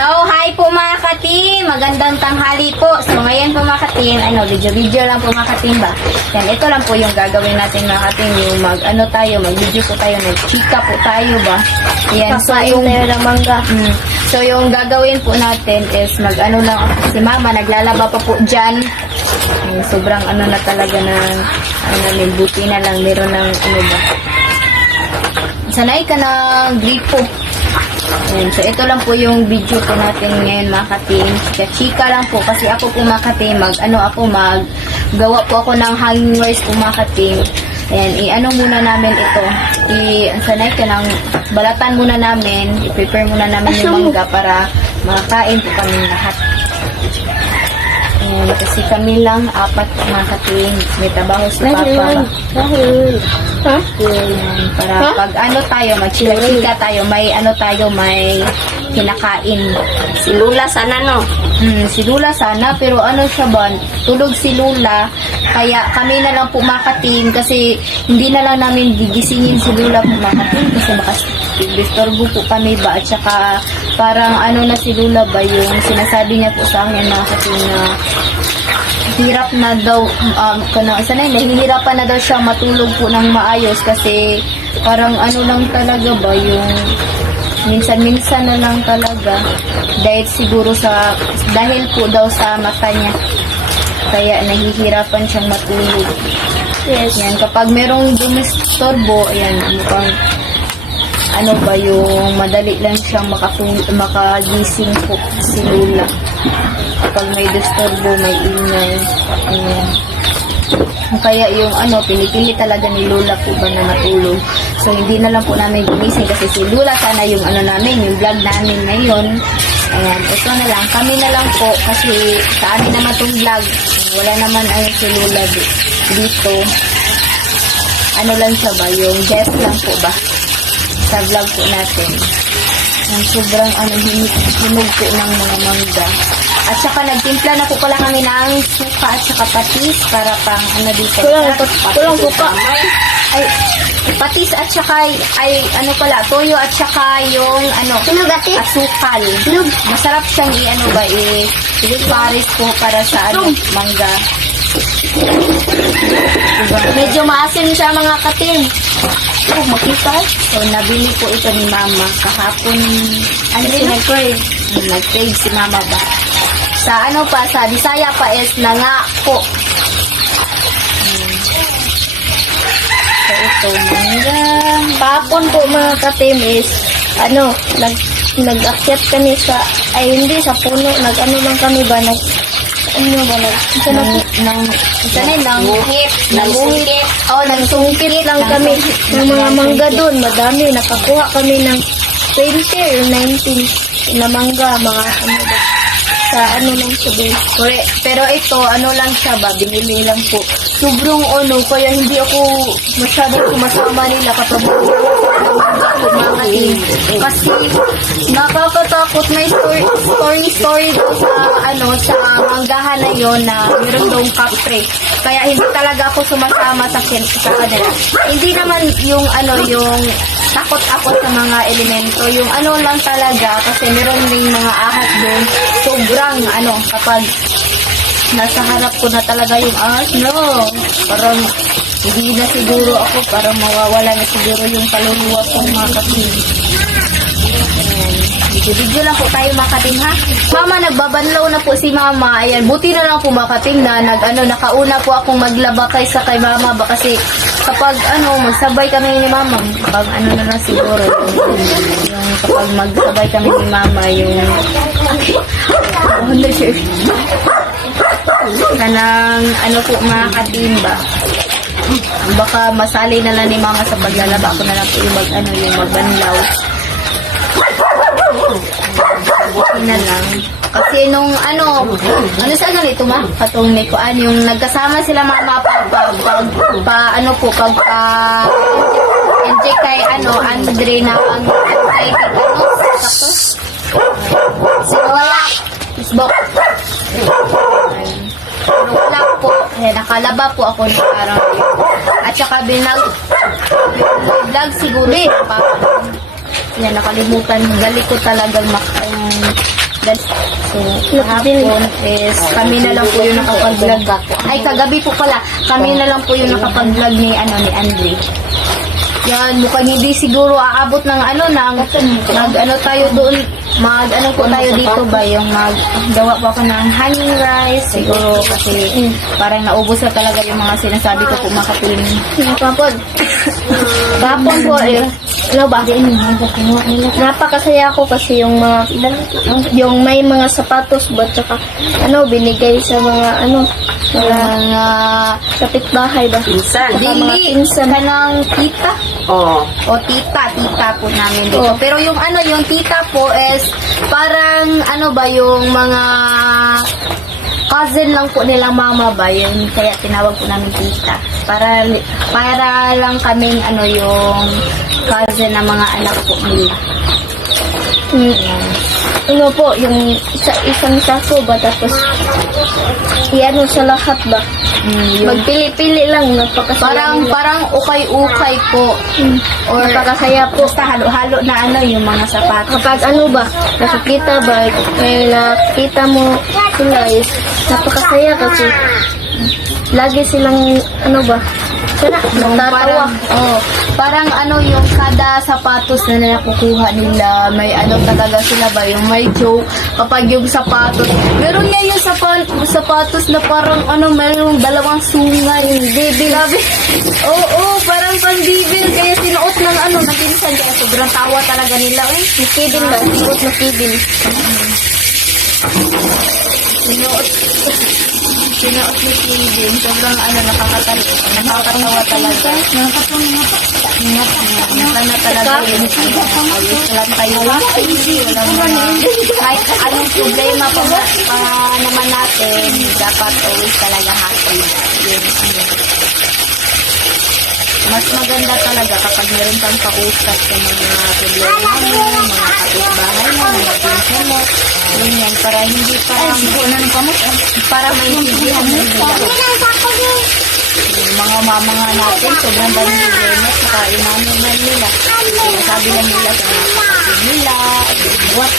So, hi po mga ka-team. Magandang tanghali po. So, ngayon po mga ka-team, video-video lang po mga ka-team ba? Yan, ito lang po yung gagawin natin mga ka-team. Yung mag-video po tayo, nag-chika po tayo ba? Yan, so yung tayo ng mangga. So, yung gagawin po natin is lang, si mama, naglalaba pa po dyan. Sobrang na talaga ng, buti na lang, meron ng, ba? Sanay ka ng gripo. Ayan, so ito lang po yung video po natin ngayon mga ka-team. Chika lang po kasi ako po mga ka-team, maggawa po ako ng hanging rice po mga ka-team. Ayan, muna namin ito. Sanay ka ng balatan muna namin, i-prepare muna namin yung mangga para makakain po kami lahat. Ayan, kasi kami lang, 4 mga ka-team. May trabaho si Papa. Ayan, para pag tayo, magchika tayo, may may kinakain. Si Lula sana, no? Si Lula sana, pero siya ba, tulog si Lula, kaya kami na lang po mga ka-team, kasi hindi na lang namin gigisingin si Lula po mga ka-team, kasi makasistorbo po kami ba, at saka parang na si Lula ba, yung sinasabi niya po sa akin mga ka-team na hirap na daw, nahihirapan na daw siya matulog po ng maayos kasi parang lang talaga ba yung minsan-minsan na lang talaga dahil po daw sa mata niya kaya nahihirapan siyang matulog. Yes. Yan, kapag merong dumistorbo, ayan, mukhang yung madali lang siyang makagising po si Lula. Kapag may disturbo, may ingay, kaya yung pinipili talaga ni Lula po ba na matulog. So, hindi na lang po namin gumising kasi si Lula sana yung namin, yung vlog namin ngayon. Ayan, ito na lang. Kami na lang po kasi sa amin naman itong vlog. Wala naman si Lula dito. Lang siya ba? Yung guest lang po ba? Sa vlog po natin. Ang sobrang hinog po ng mga mangga. At saka nagtimpla na po pala kami ng suka at saka patis para pang dito. Kulang suka. Ay, patis at saka toyo at saka yung Sinugati? asukal. Masarap siyang i-paris po para sa mangga. Medyo maasim siya mga ka-team. Makita. So, nabili po ito ni Mama kahapon. Nag-crave si Mama ba? Sa sa Bisaya pa is nangako. So, ito, mangga. Kahapon po mga ka-team is, nag-akyat kami hindi sa puno, lang kami ba, nangsungkit lang kami ng mga mangga doon. Madami, nakakuha kami ng 20 or 19 na mangga, mga sa lang sabihin. Correct. Pero ito, lang siya ba? Binili lang po. Sobrang kaya hindi ako masyadong sumasama nila kapag mga team. Kasi nakakatakot, may story daw sa manggahan na yon na meron daw kapre. Kaya hindi talaga ako sumasama sa kanila. Hindi naman yung yung takot ako sa mga elemento. Yung lang talaga kasi meron ding mga ahas doon. Sobrang kapag nasa harap ko na talaga yung ahas, parang hindi na siguro ako, parang mawawala na siguro yung kaluluwa kong mga ka-team. Video lang po tayo mga ka-team, ha? Mama, nagbabanlaw na po si Mama. Ayan, buti na lang po mga ka-team na nakauna po akong maglaba kaysa kay Mama ba kasi kapag magsabay kami ni Mama, kapag na lang siguro yung kapag magsabay kami ni Mama yung kanang po mga ka-team ba, baka masali na lang ni Mama sa paglalaba. Ako na lang po yung yung magbanlaw. Buti na lang. Kasi nung sa ganito ma, katong nikuan, yung nagkasama sila Mama enjoy kay Andre na kay sakto. Wala. Facebook. Wala po. Nakalaba po ako ng araw. At saka vlog siguro. Yan, nakalimutan. Galing ko talagang So, kahapon is kami na lang po yung nakapag-vlog. Ay, kagabi po pala, kami na lang po yung nakapag-vlog ni Andre. Yan, mukhang hindi siguro aabot ng tayo doon, po tayo dito ba, yung maggawa pa ako ng hanging rice, siguro kasi parang naubos na talaga yung mga sinasabi ko po makatin. Kapon po ano ba? Napakasaya ko kasi yung may mga sapatos ba, tsaka binigay sa mga Mga kapitbahay ba? Pinsan. dili, kanang tita. Oo. O tita po namin dito. Pero yung yung tita po is parang yung mga cousin lang po nilang mama ba yun, kaya tinawag po namin tita. Para lang kaming yung cousin ng mga anak po nila. Po, yung isang sako ba, tapos sa lahat ba? Yung Magpili-pili lang, napakasaya nila. parang ukay-ukay po. Or Napakasaya po. basta halo-halo na yung mga sapatos. Kapag nakikita ba, nakita mo sila is napakasaya kasi lagi silang natatawa. Parang yung kada sapatos na nakukuha nila, may talaga sila ba, yung may joke kapag yung sapatos. Meron nga yung sapatos na parang mayroong dalawang sunga, yung bibil. Oo, parang pang-bibil, kaya sinuot ng napinsan, kaya sobrang tawa talaga nila. Kibin ba? Ikot na kibin. Sinuot ni Kevin, sobrang nakakatawa talaga. Sana talaga yun. Walang tayo. Kahit anong problema pa naman natin, dapat always talaga happy. Yun. Mas maganda talaga kapag meron kang kausap sa mga problema mo, mga kapitbahay mo, mga pinsan mo. Ganyan, para hindi para maintindihan mo nila. Yung mga mama nga natin, sobrang dami problema, saka inamin na nila. Sinasabi lang nila sa mga kapatid nila, what?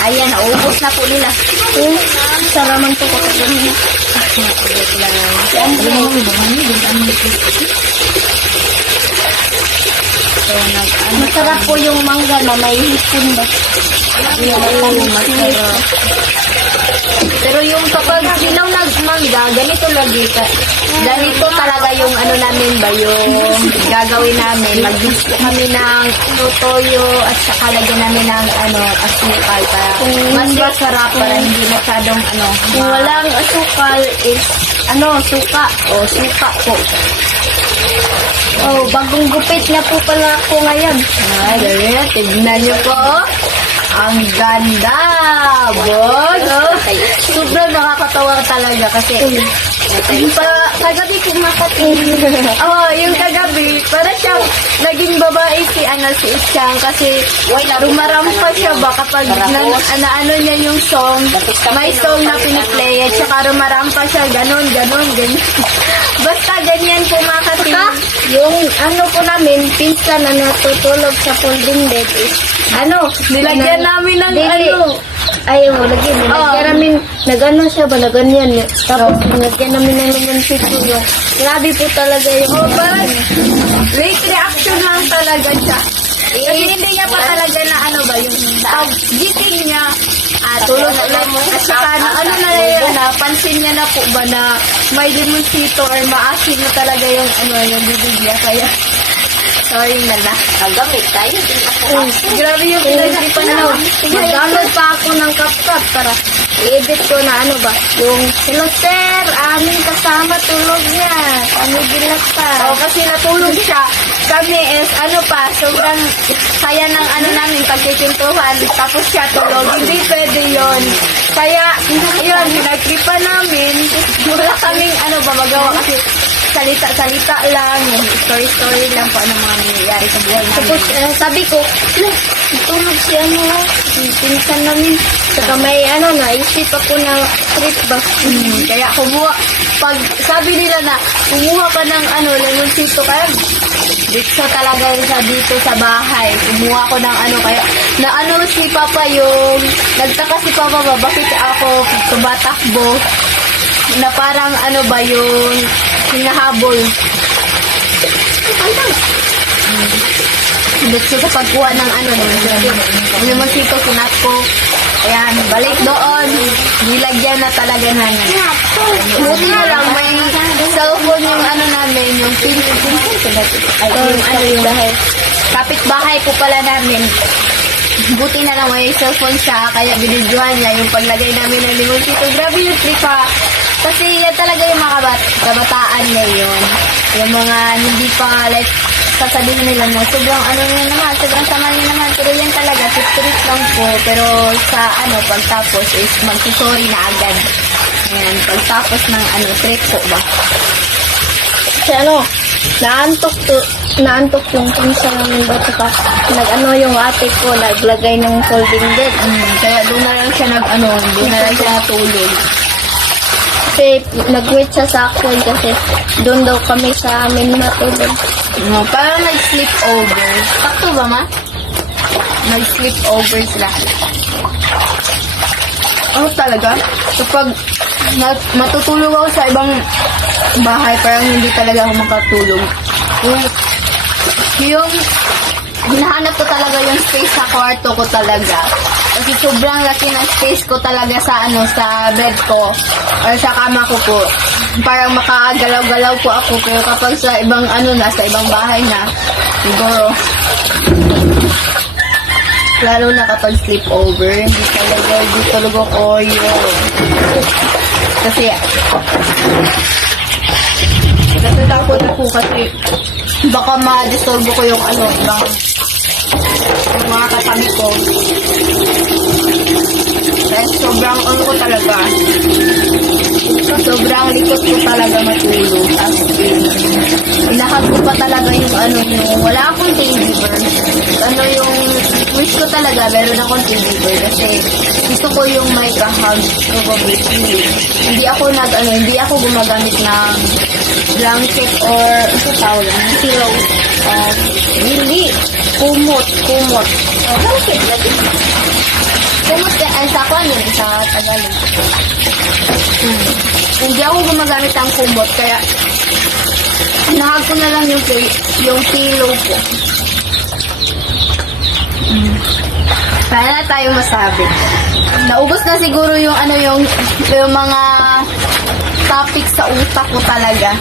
Ayan, naubos na po nila. Saraman po kapag ganyan. Naubos lang. So, Masarap po yung mangga na may hipon ba? masarap. Pero yung kapag sinaw nagmangga, ganito lagi ka. Ganito talaga yung namin ba, yung gagawin namin. Mag-mix kami ng toyo at saka lagyan namin ng asukal para mas masarap, para hindi masyadong Kung walang asukal is suka. o suka po. Bagong gupit na po pala ako ngayon. Ganyan, tignan nyo po. Ang ganda! Boss! Sobrang nakakatawa talaga kasi kagabi kumakatin. Yung kagabi, para siyang naging babae si Isyang kasi rumarampa siya ba kapag niya yung song. May song na piniplay at saka rumarampa siya, ganon. Basta ganyan po makatin. Yung po namin, pinsan na natutulog sa folding bed is, Nilagyan namin ng dili. Ayaw, lagyan. Nilagyan namin, siya ba, naganyan. Tapos, nilagyan namin ng lumunsito yung, grabe po talaga yung, parang late reaction lang talaga siya. Kasi hindi niya pa talaga na yung gising niya, tulog ulit. At saka pansin niya na po ba na may limonsito or maasin na talaga yung yung bibig niya. Kaya, sorry na lang. Nagamit tayo din ako. Grabe yung pinag-ipan na. mag-download pa ako ng CapCut para i-edit ko na yung, hello sir, aming kasama tulog niya. Kami binasa. Kasi natulog siya. Kami is sobrang saya ng namin pagkikintuhan. Tapos siya tulog. Hindi pwede yon. Kaya, yun, pinag-tripan namin. Wala kaming magawa kasi salita-salita lang, yung story-story lang po mga nangyayari sa buhay namin. Tapos, sabi ko, tulog si pinsan namin. Saka may naisip ako na trip ba. Kaya pag sabi nila na kumuha ka ng lemonsito, kaya Dito talaga dito sa bahay. Kumuha ko ng ano, kaya na si Papa yung, nagtaka si Papa ba, bakit ako tumatakbo, na parang ano ba yung hinahabol. Dito sa pagkuha ng ano, yung mosquito, sinat ko. Ayan, balik doon. Nilagyan na talaga namin. Buti na lang, may cellphone yung ano namin, yung dahil kapitbahay po pala namin. Buti na lang may cellphone siya, kaya binidyohan niya yung paglagay namin ng limonsito. Grabe yung tripa. Kasi yan talaga yung mga kabataan ngayon. Yung mga hindi pa, like, sasabihin nila mo, sobrang ano nyo naman, sobrang sama nyo naman. Pero yan talaga, trip lang po. Pero sa ano, pagtapos is magsusorry na agad. Ayan, pagtapos ng ano, trip po ba? Kasi naantok yung pinsa namin ba, tsaka nag-ano yung ate ko, naglagay ng folding bed. Kaya doon na lang siya doon na lang siya natulog. Kasi nag-wait siya sa akin kasi doon daw kami sa amin matulog. Parang nag-sleep over. Sakto ba, ma? Nag-sleep over sila. Ano talaga? Kapag matutulog ako sa ibang bahay, parang hindi talaga ako makatulog. Yung hinahanap ko talaga yung space sa kwarto ko talaga. Kasi sobrang laki ng space ko talaga sa sa bed ko or sa kama ko po. Parang makagalaw-galaw po ako, pero kapag sa ibang sa ibang bahay na, siguro lalo na kapag sleep over, hindi tulog ako yun. Kasi natatakot ako kasi baka ma-disturb ko yung ibang yung mga katabi ko. Dahil sobrang ko talaga. Sobrang likot ko talaga matulog. As in, inahag ko pa talaga yung wala akong table. Yung wish ko talaga, meron akong table. Kasi gusto ko yung may kahag. Probably. Hindi ako gumagamit ng blanket or tawag lang, pillow. Hindi. Kumot. Blanket lagi. Kumot ay sa kwan yun, sa Tagalog. Hindi ako gumagamit ng kumot, kaya nahag ko na lang yung pillow ko. Kaya na tayo masabi. Naubos na siguro yung yung mga topic sa utak ko talaga.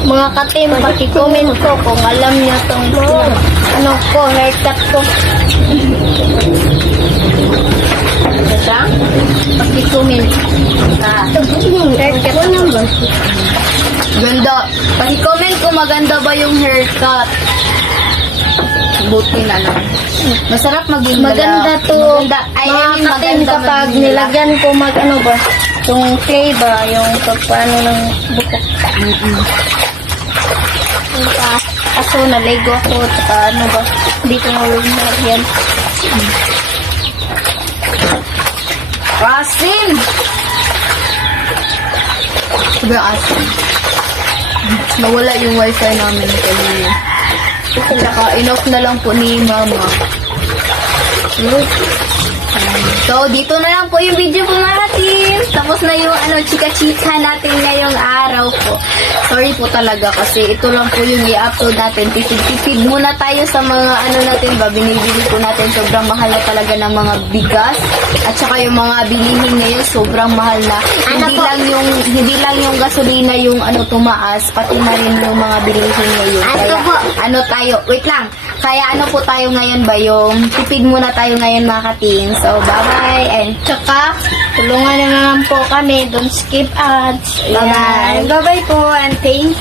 Mga katim, paki-comment ko kung alam niyo tong haircut ko. Ano siya? Paki-comment. Haircut ko naman. Ganda. Paki-comment kung maganda ba yung haircut. Buti na lang. Masarap maging Maganda to. Maganda. Mga katim kapag nilagyan ko yung clay ba, yung pagpaano ng bukok. Kaso naligo ako, tsaka hindi ko nalagyan. Asin! Sobrang asin. Nawala yung wifi namin kanina. Saka inoff na lang po ni mama. So, dito na lang po yung video po mga teams. Tapos na yung chika-chika natin ngayong araw po. Sorry po talaga kasi ito lang po yung i-upload natin. Tipid-tipid muna tayo sa mga natin ba. Binibili po natin. Sobrang mahal na talaga ng mga bigas. At saka yung mga bilihin ngayon sobrang mahal na. Hindi lang yung gasolina yung tumaas. Pati na rin yung mga bilihin ngayon. Kaya wait lang. Kaya po tayo ngayon ba yung tipid muna tayo ngayon mga ka-team. So, bye-bye. And Tsaka, tulungan na naman po kami. Don't skip ads. bye-bye. Bye-bye po and thank